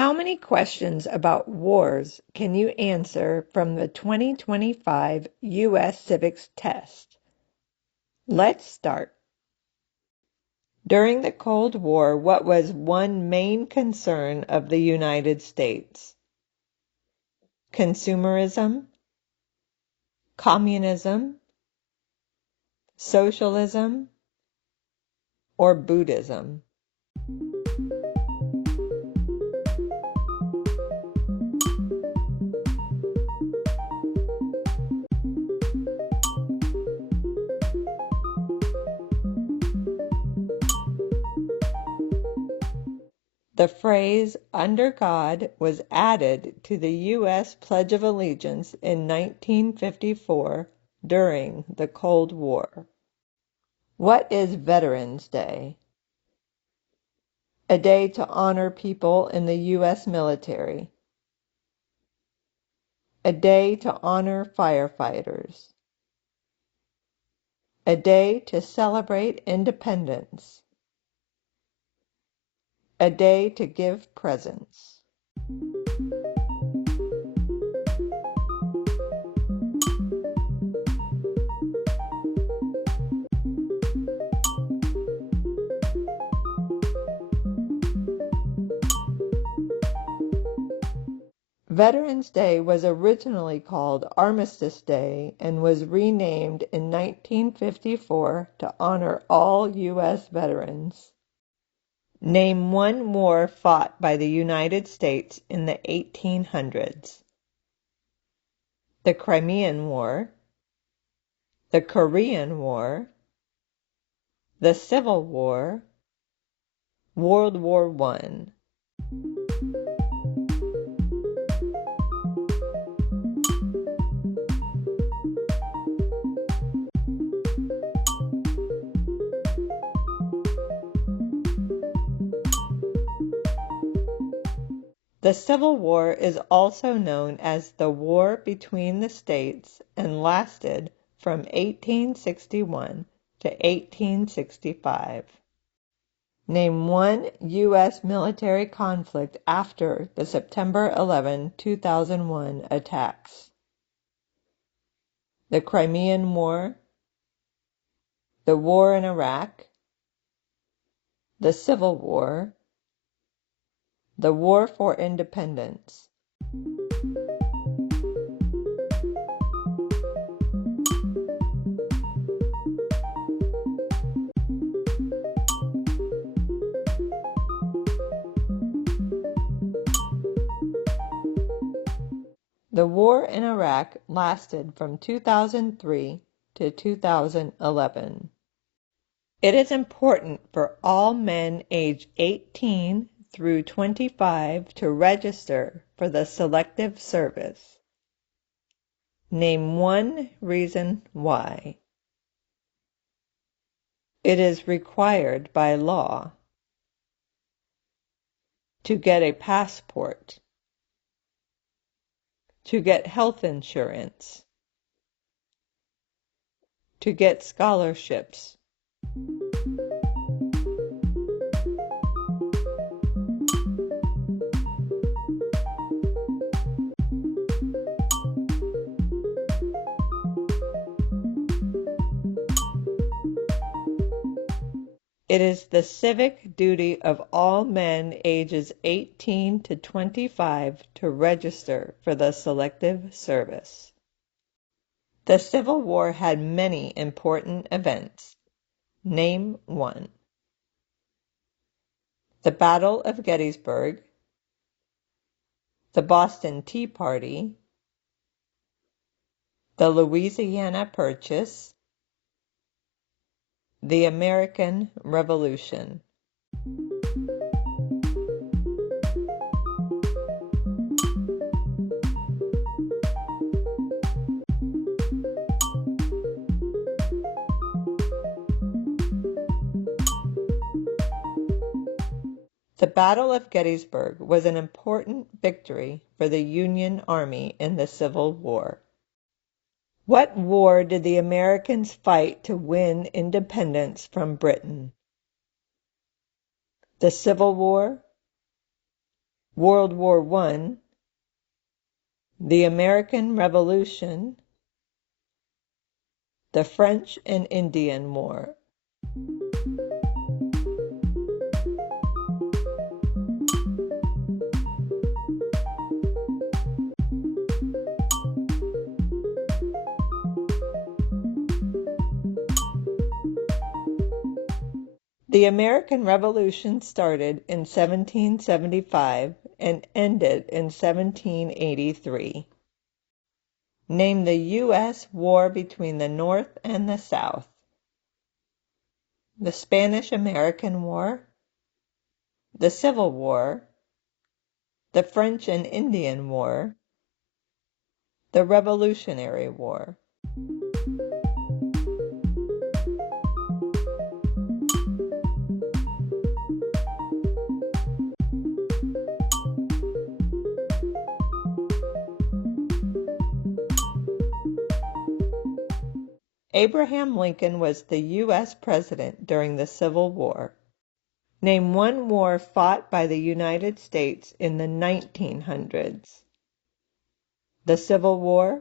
How many questions about wars can you answer from the 2025 U.S. Civics test? Let's start. During the Cold War, what was one main concern of the United States? Consumerism, communism, socialism, or Buddhism? The phrase "under God" was added to the U.S. Pledge of Allegiance in 1954 during the Cold War. What is Veterans Day? A day to honor people in the U.S. military. A day to honor firefighters. A day to celebrate independence. A day to give presents. Veterans Day was originally called Armistice Day and was renamed in 1954 to honor all U.S. veterans. Name one war fought by the United States in the 1800s. The Crimean War, the Korean War, the Civil War, World War I. The Civil War is also known as the War between the States and lasted from 1861 to 1865. Name one U.S. military conflict after the September 11, 2001 attacks. The Crimean War, the War in Iraq, the Civil War, the War for Independence. The war in Iraq lasted from 2003 to 2011. It is important for all men aged 18 through 25 to register for the Selective Service. Name one reason why. It is required by law. To get a passport. To get health insurance. To get scholarships. It is the civic duty of all men ages 18 to 25 to register for the Selective Service. The Civil War had many important events. Name one. The Battle of Gettysburg, the Boston Tea Party, the Louisiana Purchase, the American Revolution. The Battle of Gettysburg was an important victory for the Union Army in the Civil War. What war did the Americans fight to win independence from Britain? The Civil War, World War I, the American Revolution, the French and Indian War. The American Revolution started in 1775 and ended in 1783. Name the U.S. war between the North and the South. The Spanish-American War, the Civil War, the French and Indian War, the Revolutionary War. Abraham Lincoln was the U.S. President during the Civil War. Name one war fought by the United States in the 1900s. The Civil War,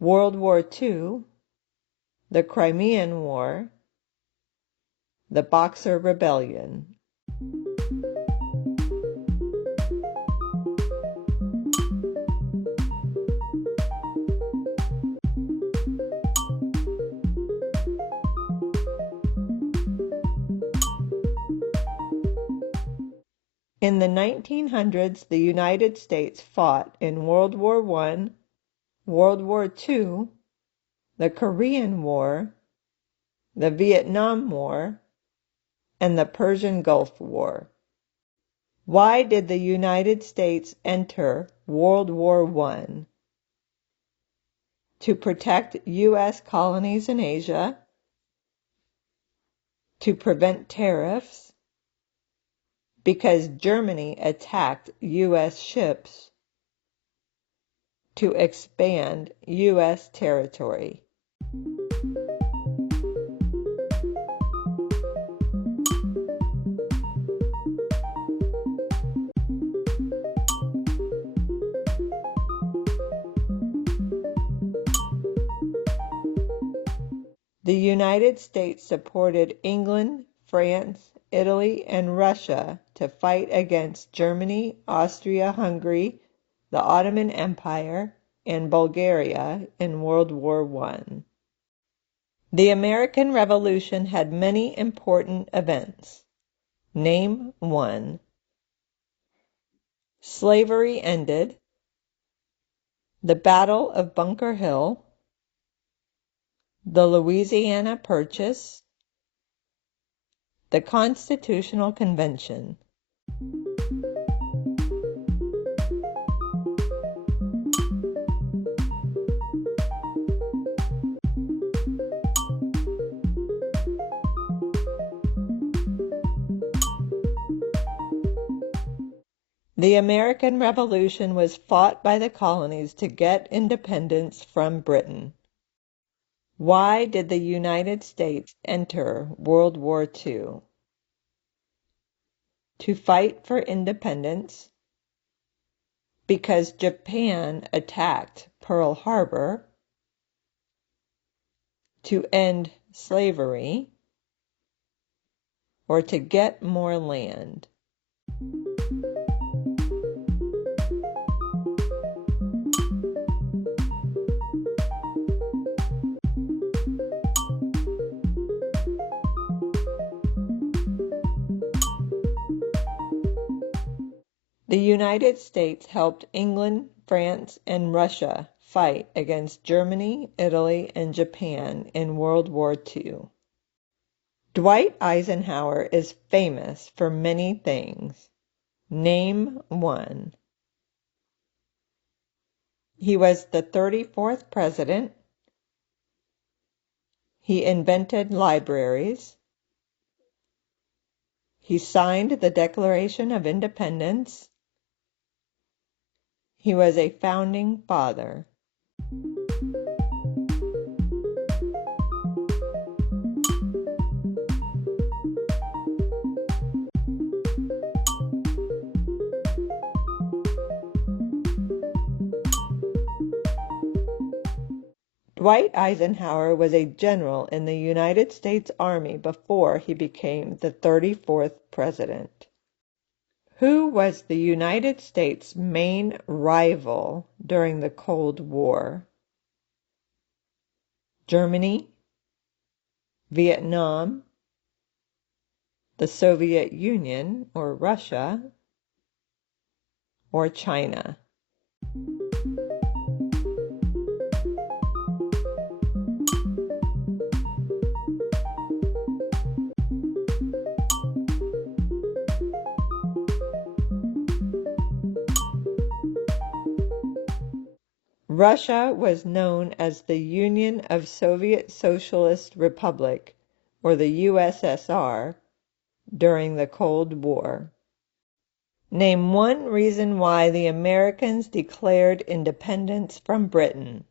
World War II, the Crimean War, the Boxer Rebellion. In the 1900s, the United States fought in World War I, World War II, the Korean War, the Vietnam War, and the Persian Gulf War. Why did the United States enter World War I? To protect U.S. colonies in Asia, to prevent tariffs, because Germany attacked U.S. ships, to expand U.S. territory. The United States supported England, France, Italy, and Russia to fight against Germany, Austria-Hungary, the Ottoman Empire, and Bulgaria in World War I. The American Revolution had many important events. Name one. Slavery ended. The Battle of Bunker Hill. The Louisiana Purchase. The Constitutional Convention. The American Revolution was fought by the colonies to get independence from Britain. Why did the United States enter World War II? To fight for independence, because Japan attacked Pearl Harbor, to end slavery, or to get more land. The United States helped England, France, and Russia fight against Germany, Italy, and Japan in World War II. Dwight Eisenhower is famous for many things. Name one. He was the 34th president. He invented libraries. He signed the Declaration of Independence. He was a founding father. Dwight Eisenhower was a general in the United States Army before he became the 34th president. Who was the United States' main rival during the Cold War? Germany, Vietnam, the Soviet Union or Russia, or China? Russia was known as the Union of Soviet Socialist Republic, or the USSR, during the Cold War. Name one reason why the Americans declared independence from Britain.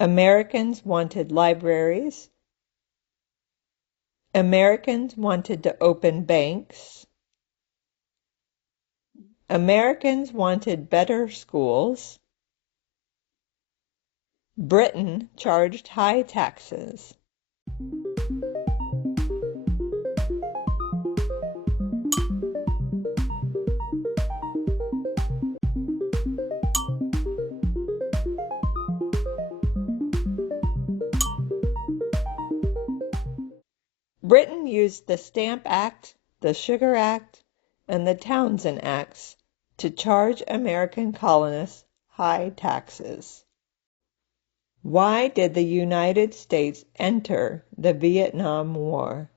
Americans wanted libraries. Americans wanted to open banks. Americans wanted better schools. Britain charged high taxes. Britain used the Stamp Act, the Sugar Act, and the Townshend Acts to charge American colonists high taxes. Why did the United States enter the Vietnam War?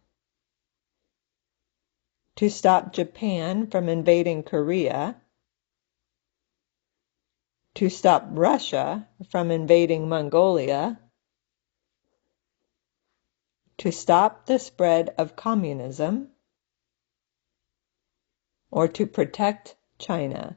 To stop Japan from invading Korea, to stop Russia from invading Mongolia, to stop the spread of communism, or to protect China.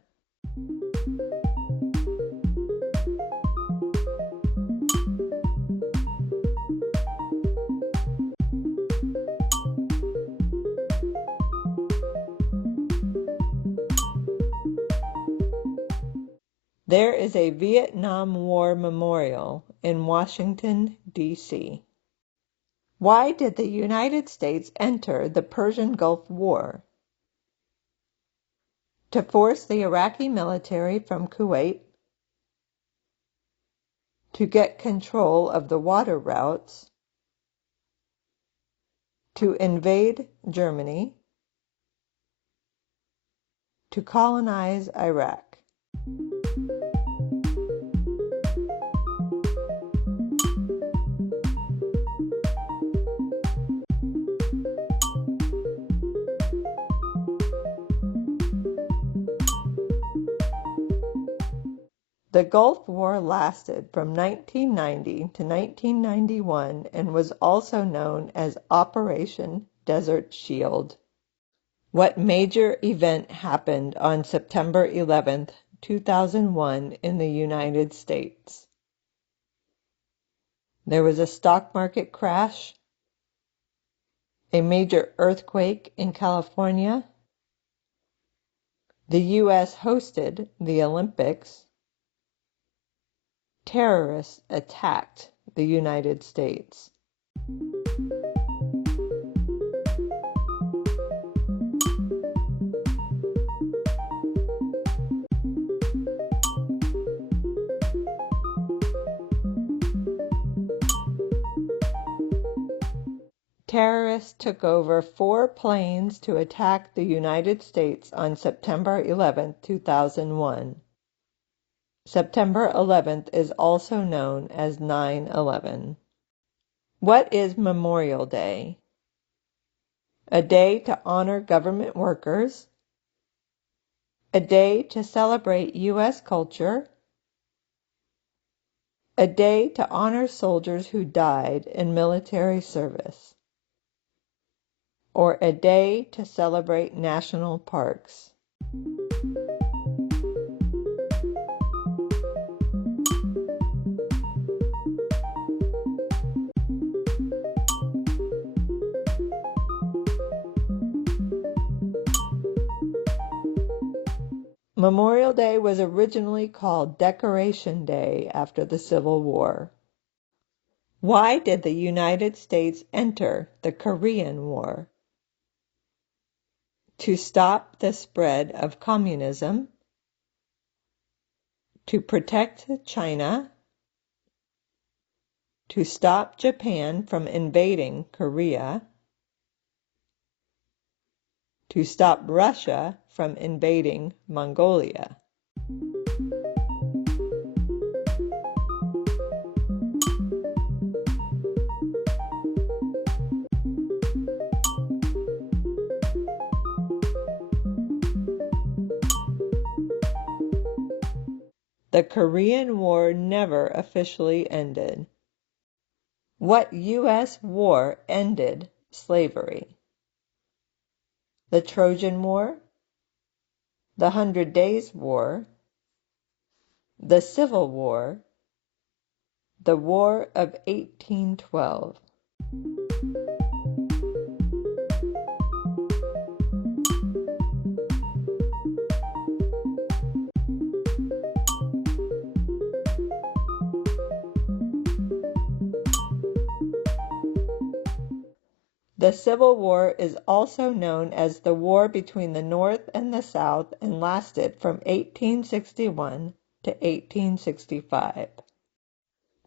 There is a Vietnam War memorial in Washington, D.C. Why did the United States enter the Persian Gulf War? To force the Iraqi military from Kuwait, to get control of the water routes, to invade Germany, to colonize Iraq. The Gulf War lasted from 1990 to 1991 and was also known as Operation Desert Shield. What major event happened on September 11, 2001 in the United States? There was a stock market crash, a major earthquake in California, the U.S. hosted the Olympics, terrorists attacked the United States. Terrorists took over 4 planes to attack the United States on September 11, 2001. September 11th is also known as 9/11. What is Memorial Day? A day to honor government workers, a day to celebrate U.S. culture, a day to honor soldiers who died in military service, or a day to celebrate national parks. Memorial Day was originally called Decoration Day after the Civil War. Why did the United States enter the Korean War? To stop the spread of communism, to protect China, to stop Japan from invading Korea, to stop Russia from invading Mongolia. The Korean War never officially ended. What U.S. war ended slavery? The Trojan War, the 100 Days War, the Civil War, the War of 1812. The Civil War is also known as the war between the North and the South and lasted from 1861 to 1865.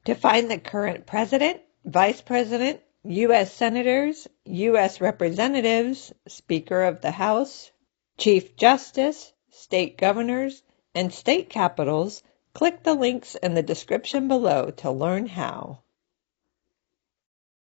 To find the current president, vice president, U.S. senators, U.S. representatives, Speaker of the House, Chief Justice, state governors, and state capitals, click the links in the description below to learn how.